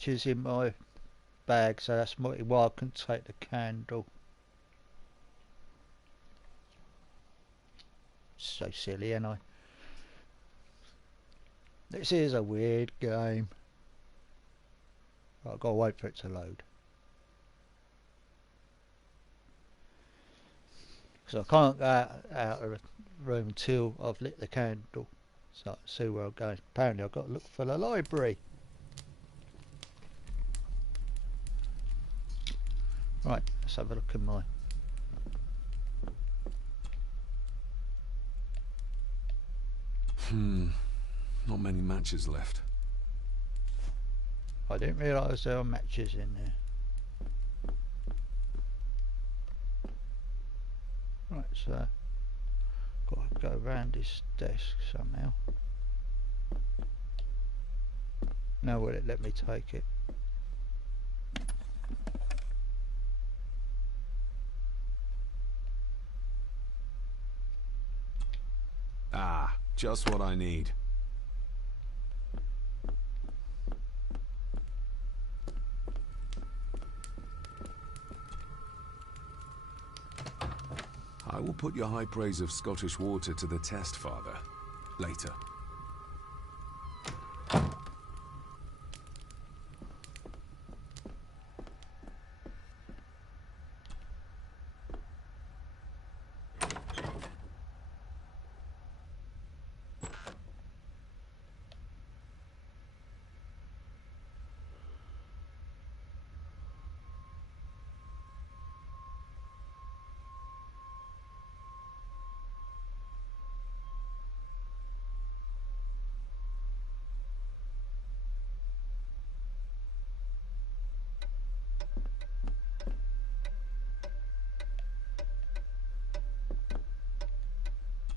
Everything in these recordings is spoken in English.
matches in my bag, so that's why I couldn't take the candle. So silly, ain't I? This is a weird game. I've got to wait for it to load. Because I can't go out of the room until I've lit the candle. So I can see where I'm going. Apparently I've got to look for the library. Right, let's have a look at mine. Not many matches left. I didn't realise there were matches in there. Right, so got to go around this desk somehow. Now will it let me take it? Ah, just what I need. I will put your high praise of Scottish water to the test, Father. Later.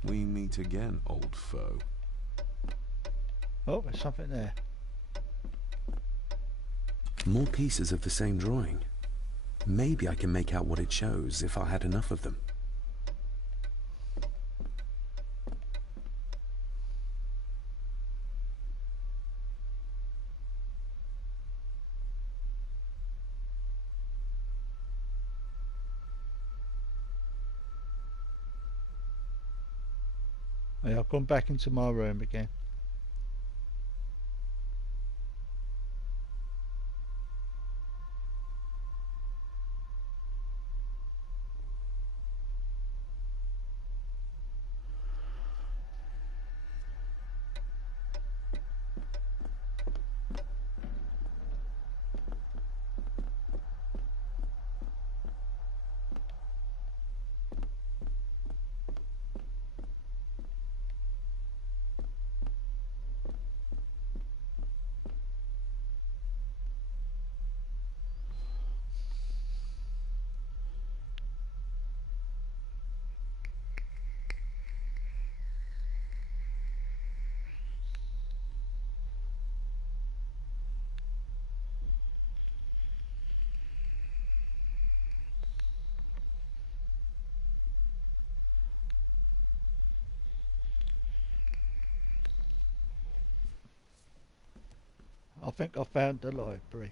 We meet again, old foe. Oh, there's something there. More pieces of the same drawing. Maybe I can make out what it shows if I had enough of them. Yeah, I've gone back into my room again. I think I found the library.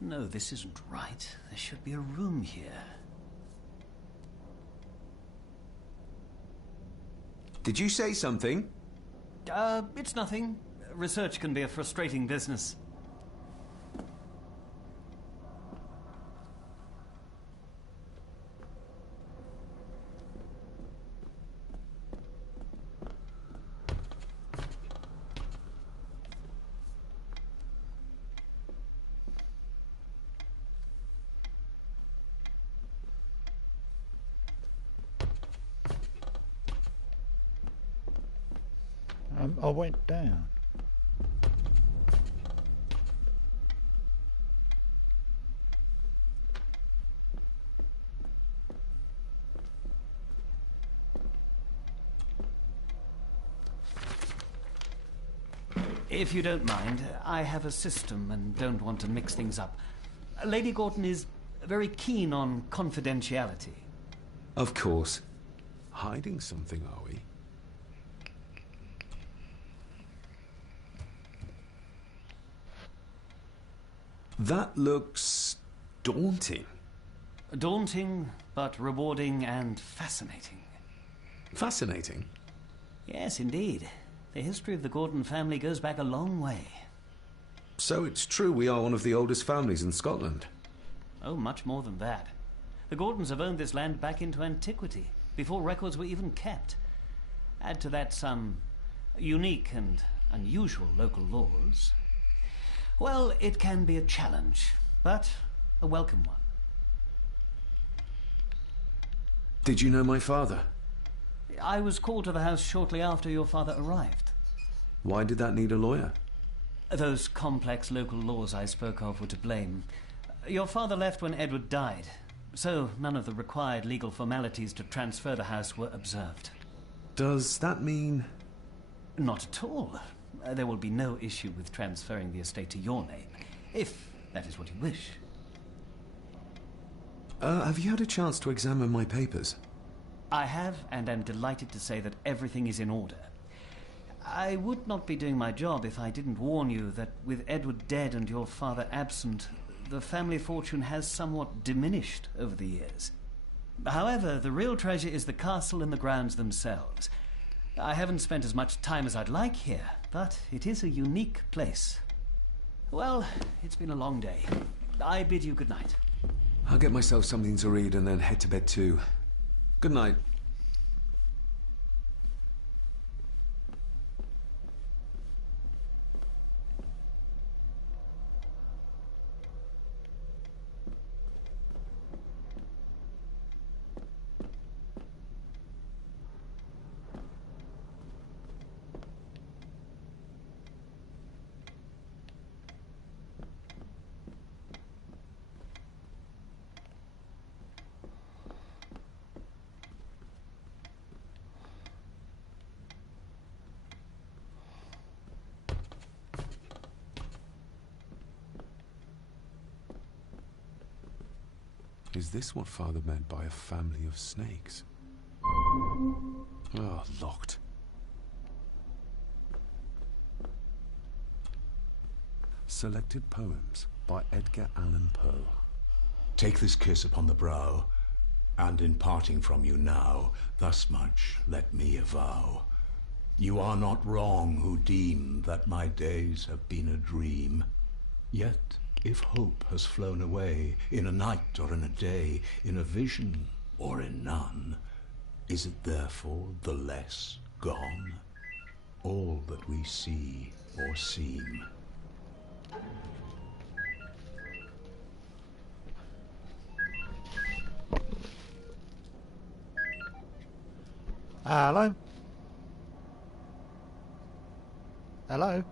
No, this isn't right. There should be a room here. Did you say something? It's nothing. Research can be a frustrating business. I went down. If you don't mind, I have a system and don't want to mix things up. Lady Gorton is very keen on confidentiality. Of course. Hiding something, are we? That looks daunting. Daunting, but rewarding and fascinating. Fascinating? Yes, indeed. The history of the Gordon family goes back a long way. So it's true we are one of the oldest families in Scotland. Oh, much more than that. The Gordons have owned this land back into antiquity, before records were even kept. Add to that some unique and unusual local laws. Well, it can be a challenge, but a welcome one. Did you know my father? I was called to the house shortly after your father arrived. Why did that need a lawyer? Those complex local laws I spoke of were to blame. Your father left when Edward died, so none of the required legal formalities to transfer the house were observed. Does that mean... Not at all. There will be no issue with transferring the estate to your name, if that is what you wish. Have you had a chance to examine my papers? I have, and am delighted to say that everything is in order. I would not be doing my job if I didn't warn you that with Edward dead and your father absent, the family fortune has somewhat diminished over the years. However, the real treasure is the castle and the grounds themselves. I haven't spent as much time as I'd like here, but it is a unique place. Well, it's been a long day. I bid you good night. I'll get myself something to read and then head to bed too. Good night. Is this what Father meant by a family of snakes? Oh, locked. Selected poems by Edgar Allan Poe. Take this kiss upon the brow, and in parting from you now, thus much let me avow. You are not wrong who deem that my days have been a dream. Yet, if hope has flown away, in a night or in a day, in a vision or in none, is it therefore the less gone? All that we see or seem. Hello? Hello?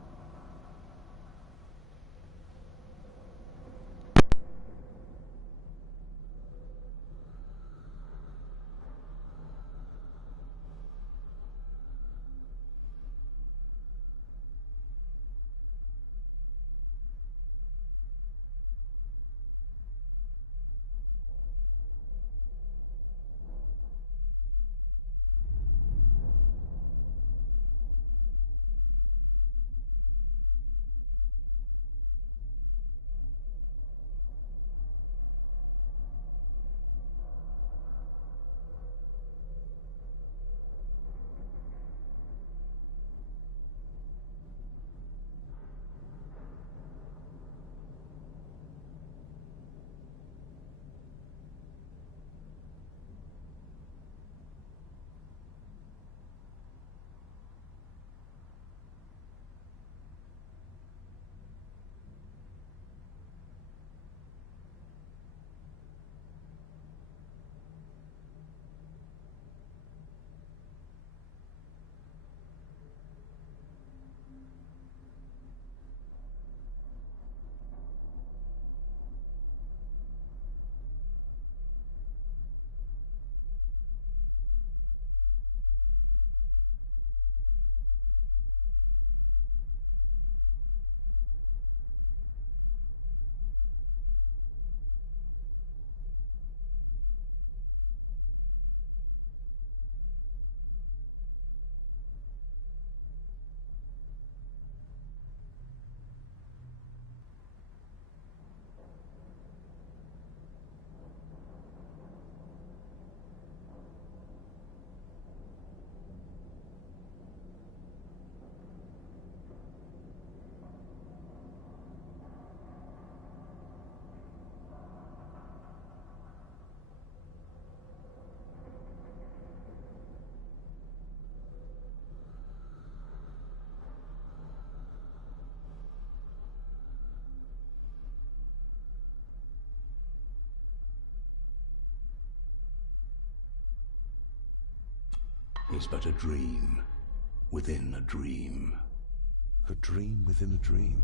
is but a dream within a dream. A dream within a dream.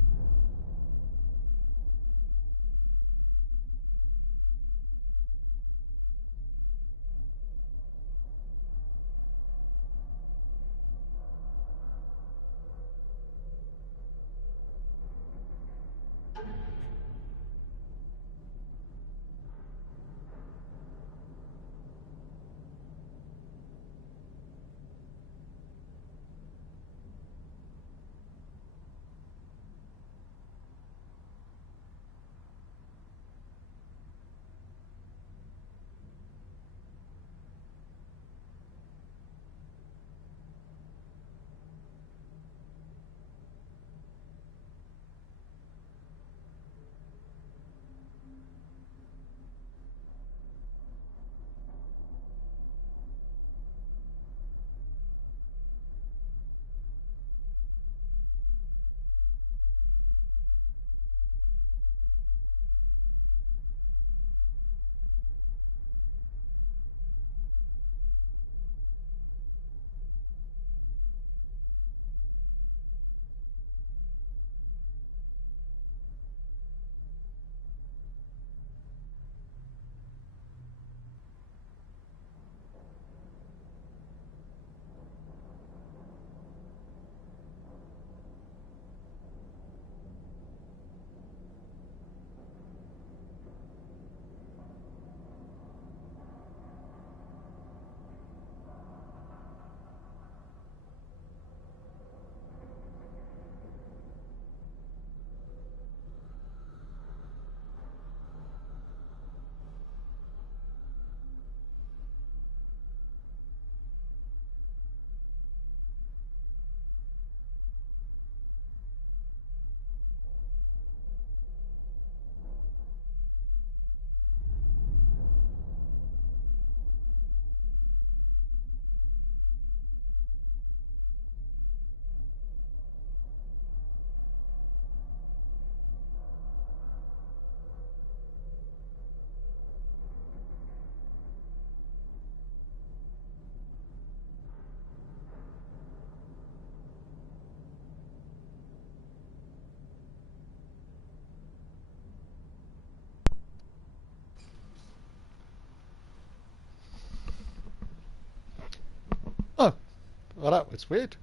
Oh, well, that was weird.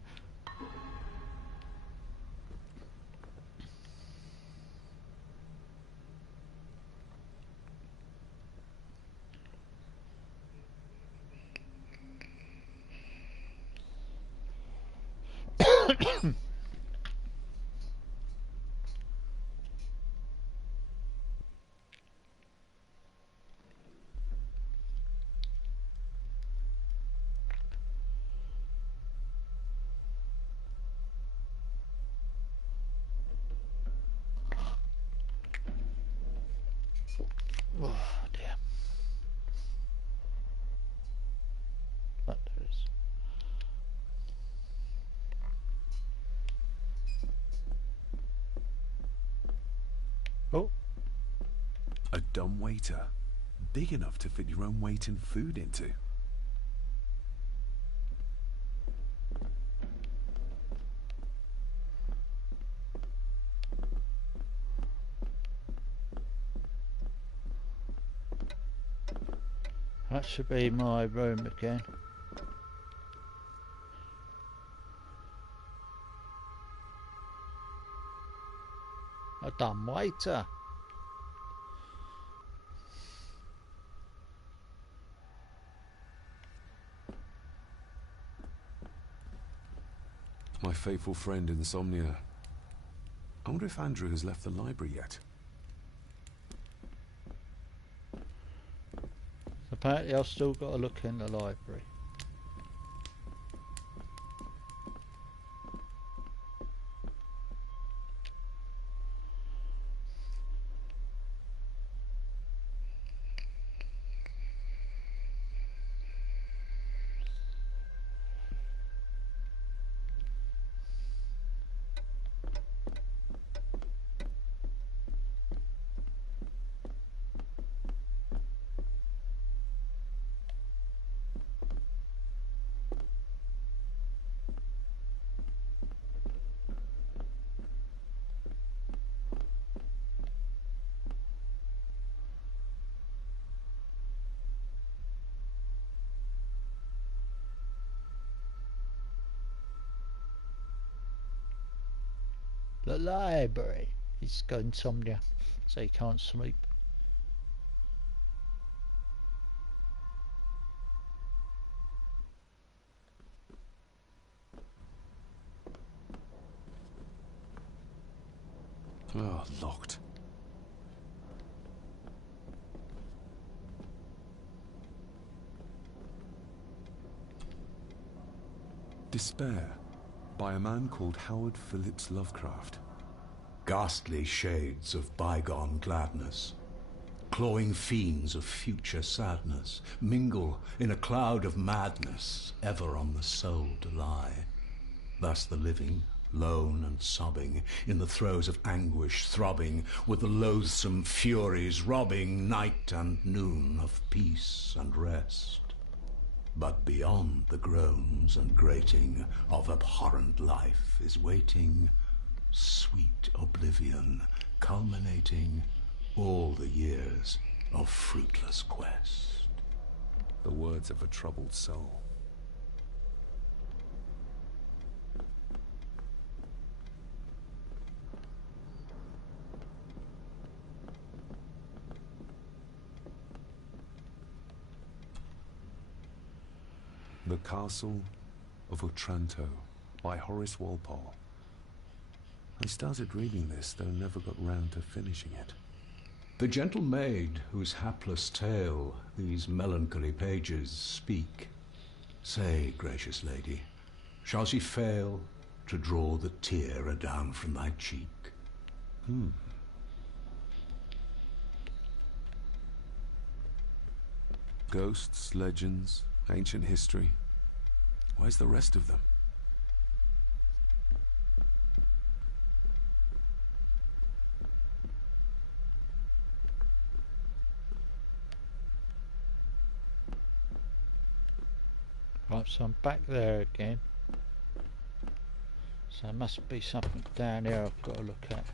Oh dear. But there is. Oh, A dumb waiter. Big enough to fit your own weight in food into. that should be my room again. A dumb waiter. My faithful friend Insomnia. I wonder if Andrew has left the library yet. Apparently I've still got to look in the library. The library. He's got insomnia, so he can't sleep. Oh, locked. Despair, by a man called Howard Phillips Lovecraft. Ghastly shades of bygone gladness, clawing fiends of future sadness, mingle in a cloud of madness, ever on the soul to lie. Thus the living, lone and sobbing, in the throes of anguish throbbing, with the loathsome furies robbing night and noon of peace and rest. But beyond the groans and grating of abhorrent life is waiting sweet oblivion, culminating all the years of fruitless quest. The words of a troubled soul. The Castle of Otranto by Horace Walpole. I started reading this, though never got round to finishing it. The gentle maid whose hapless tale these melancholy pages speak, say, gracious lady, shall she fail to draw the tear adown from thy cheek? Ghosts, legends, ancient history. Where's the rest of them? Right, so I'm back there again. So there must be something down here I've got to look at.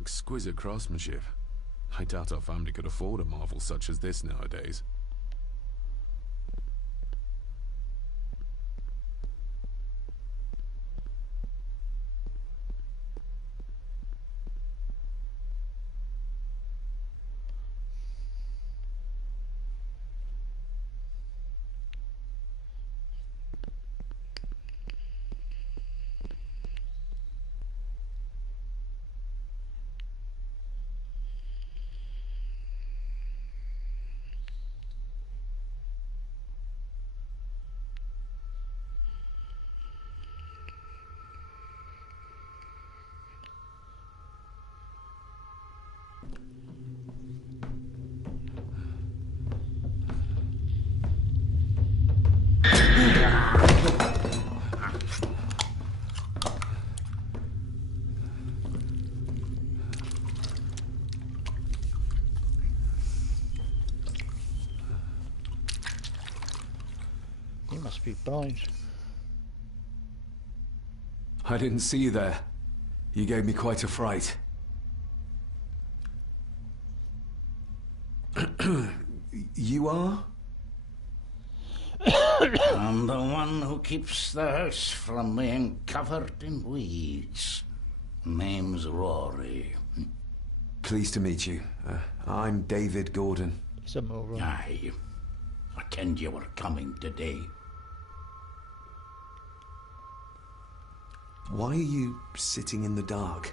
Exquisite craftsmanship. I doubt our family could afford a marvel such as this nowadays. You must be blind. I didn't see you there. You gave me quite a fright. You are? I'm the one who keeps the house from being covered in weeds. Name's Rory. Pleased to meet you. I'm David Gordon. Some more room. Aye. I kenned you were coming today. Why are you sitting in the dark?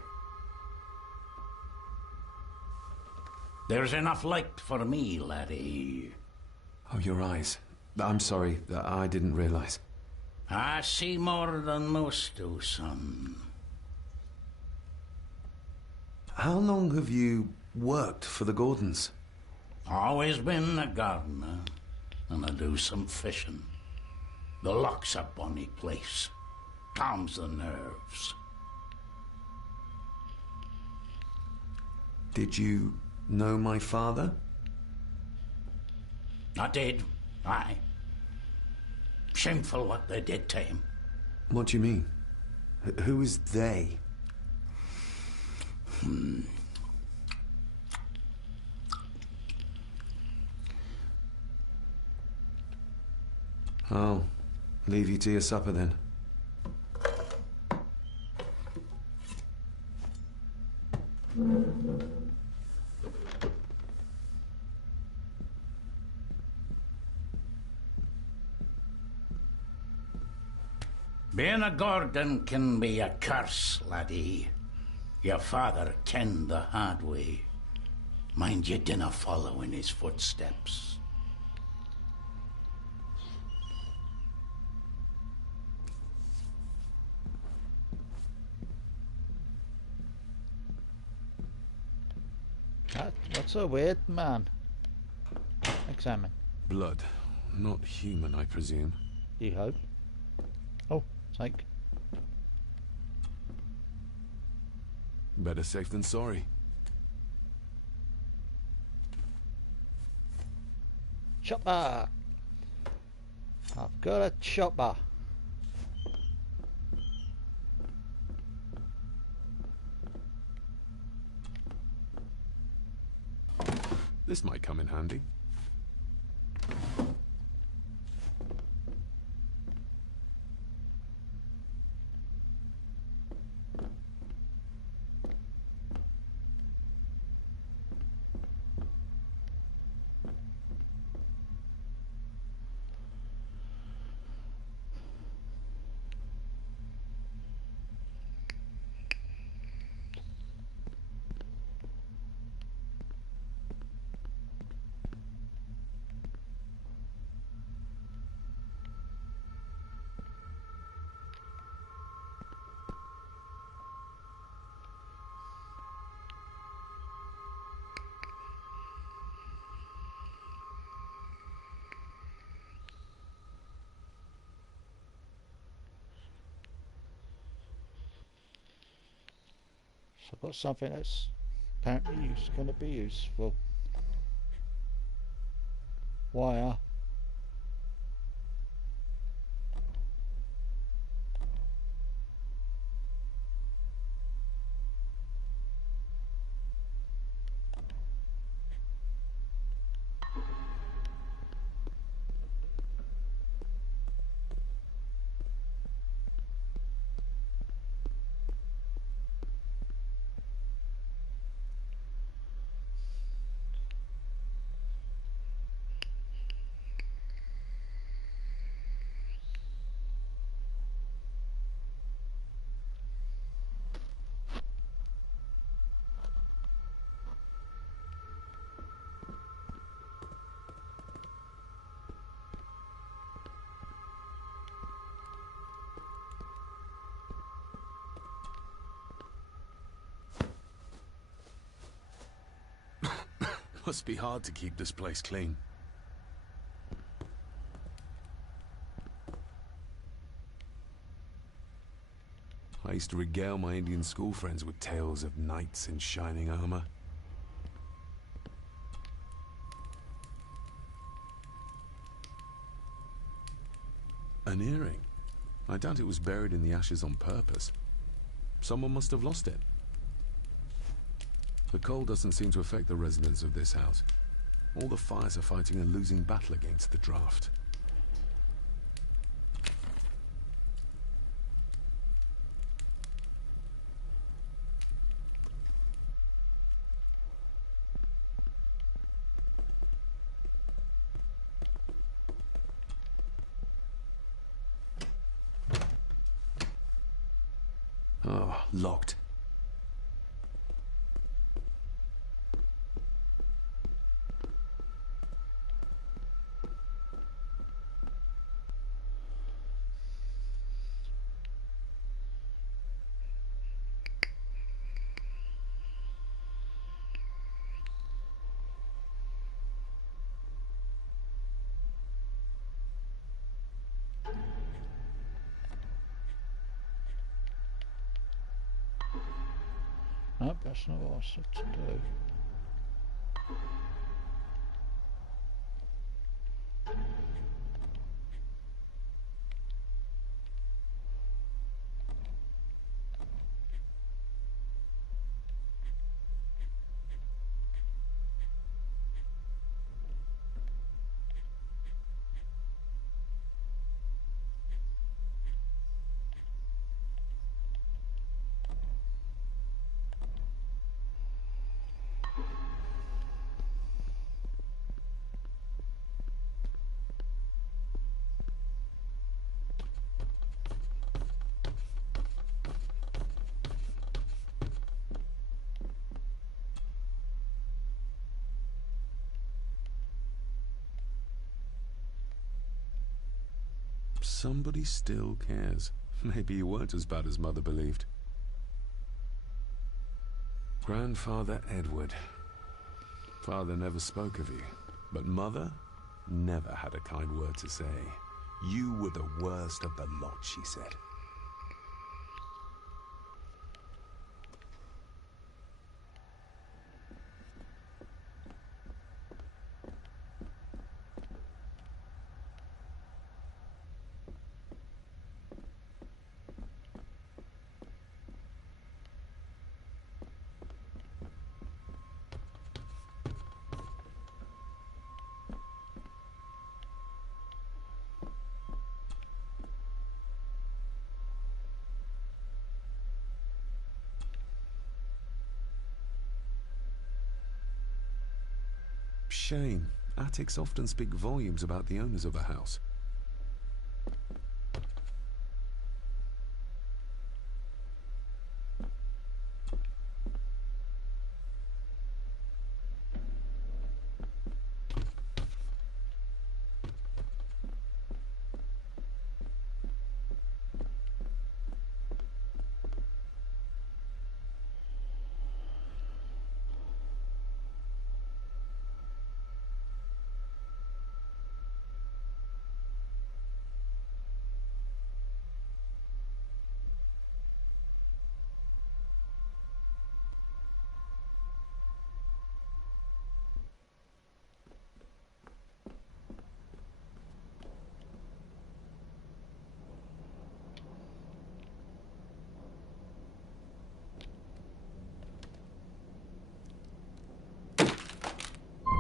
There's enough light for me, laddie. Oh, your eyes. I'm sorry, I didn't realize. I see more than most do, son. How long have you worked for the Gordons? Always been a gardener, and I do some fishing. The loch's a bonny place. Calms the nerves. Did you know my father? I did, aye. Shameful what they did to him. What do you mean? Who is they? I'll leave you to your supper then. Being a Gordon can be a curse, laddie. Your father kenned the hard way. Mind you dinna follow in his footsteps. What's a weird man? Examine. Blood. Not human, I presume. You hope. Oh, take. Better safe than sorry. Chopper! I've got a chopper. This might come in handy. So I've got something that's apparently going to be useful. Wire. Must be hard to keep this place clean. I used to regale my Indian school friends with tales of knights in shining armor. An earring. I doubt it was buried in the ashes on purpose. Someone must have lost it. The cold doesn't seem to affect the residents of this house. All the fires are fighting a losing battle against the draft. locked. Nope, that's not what I said to do. Somebody still cares. Maybe you weren't as bad as Mother believed. Grandfather Edward. Father never spoke of you, but Mother never had a kind word to say. You were the worst of the lot, she said. Shame. Attics often speak volumes about the owners of a house.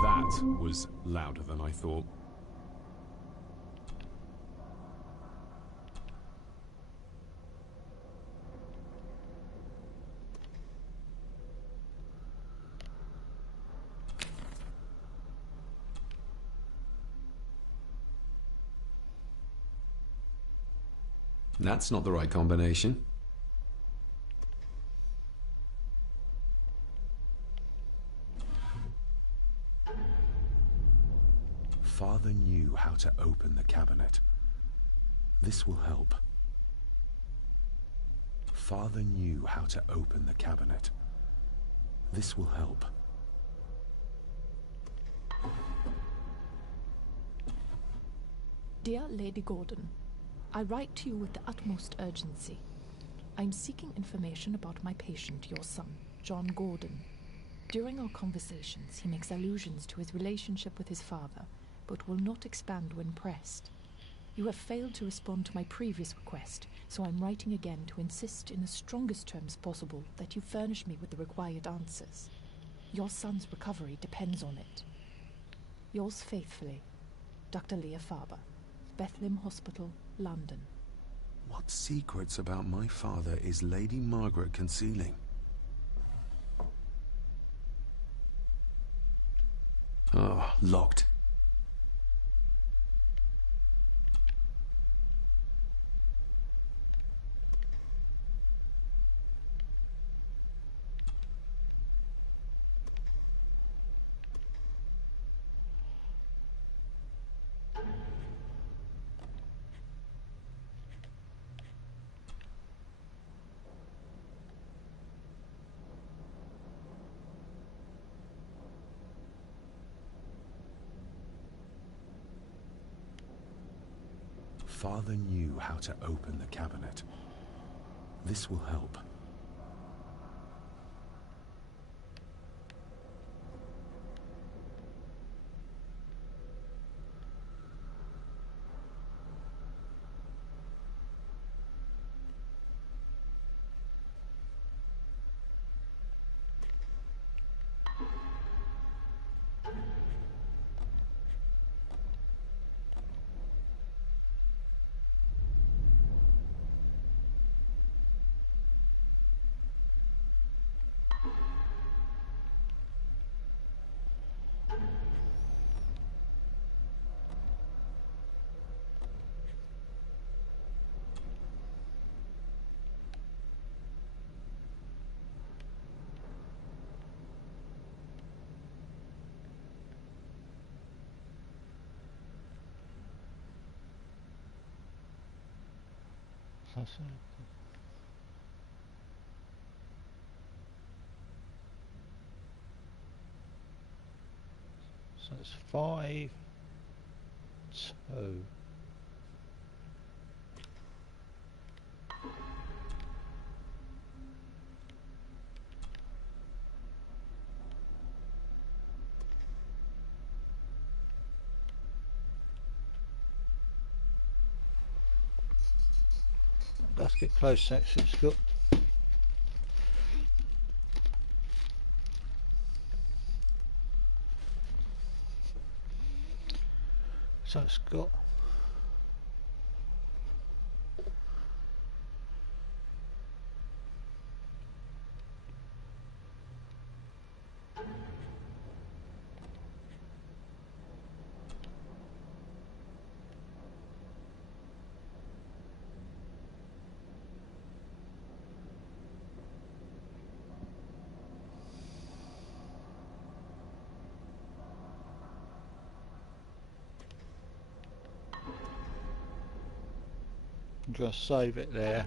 That was louder than I thought. That's not the right combination. Father knew how to open the cabinet. This will help. Father knew how to open the cabinet. This will help. Dear Lady Gordon, I write to you with the utmost urgency. I am seeking information about my patient, your son, John Gordon. During our conversations, he makes allusions to his relationship with his father, but will not expand when pressed. You have failed to respond to my previous request, so I'm writing again to insist in the strongest terms possible that you furnish me with the required answers. Your son's recovery depends on it. Yours faithfully, Dr. Leah Farber, Bethlehem Hospital, London. What secrets about my father is Lady Margaret concealing? Oh, locked. father knew how to open the cabinet. This will help. So it's 5, 2. Let's get close, actually. It's got so it's got just save it there.